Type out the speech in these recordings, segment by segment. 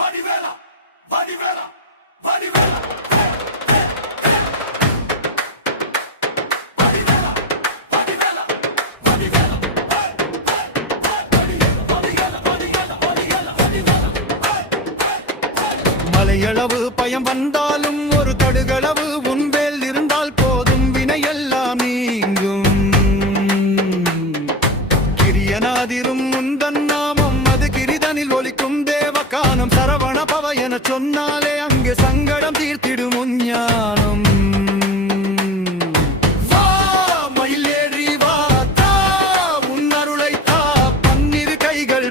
வடிவேலா வடிவேலா வடிவேலா மலையளவு பயம் வந்தாலும் ஒரு கடுகளவு உன்வேல் இருந்தால் போதும் வினையெல்லாம் நீங்கும். கிரியனாதிரும் முந்தன் நாமம் அது கிரிதனில் ஒலிக்கும் தேவகானம். சரவண பவ என சொன்னாலே அங்கே சங்கடம் தீர்த்திடும் உஞ்ஞானம்.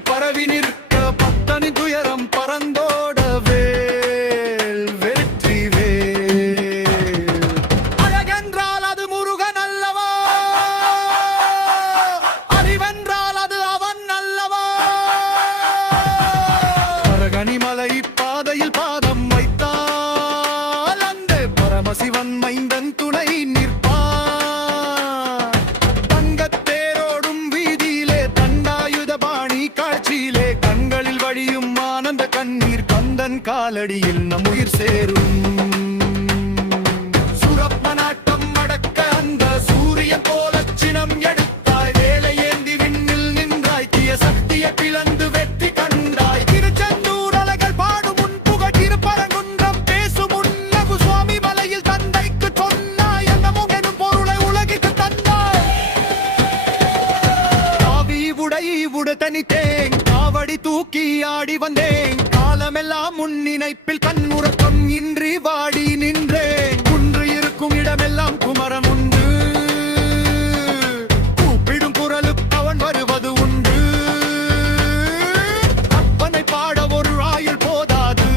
பரவி நிற்க பக்தனின் துயரம் பறந்தோடவே வெற்றி வேல். அழகென்றால் அது முருகன் அல்லவா, அறிவென்றால் அது அவன் அல்லவா. பரகனிமலை பாதையில் பாதம் வைத்தால் அந்த பரமசிவன் மைந்தன் துணை நிற்பான். காட்சியிலே கண்களில் வழியும் ஆனந்த கண்ணீர் கந்தன் காலடியில் நம் உயிர் சேரும். சுரப்ப நாட்டம் அடக்க அந்த சூரியன் போல சினம் எடுத்தாய். வேலை ஏந்தி விண்ணில் நின்றாய். தீய சக்தியை பிளந்து வெற்றி கண்டாய். திருச்செந்தூர் அலைகள் பாடும் உன் புகழ். திருப்பரங்குன்றம் பேசும் உன் நகு. சுவாமி மலையில் தந்தைக்கு சொன்னாய். அந்த முகனும் பொருளை உலகிற்கு தந்தாய். ஆவி உடை உட தனித்தேன் காவடி தூக்கி ஆடி வந்தேன். காலமெல்லாம் முன் நினைப்பில் கண்முறக்கம் இன்றி வாடி நின்றேன். குன்று இருக்கும் இடமெல்லாம் குமரன் உண்டு. கூப்பிடும் குரலுக்கு அவன் வருவது உண்டு. அப்பனை பாட ஒரு ஆயுள் போதாது.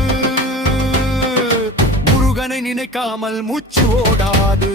முருகனை நினைக்காமல் மூச்சு ஓடாது.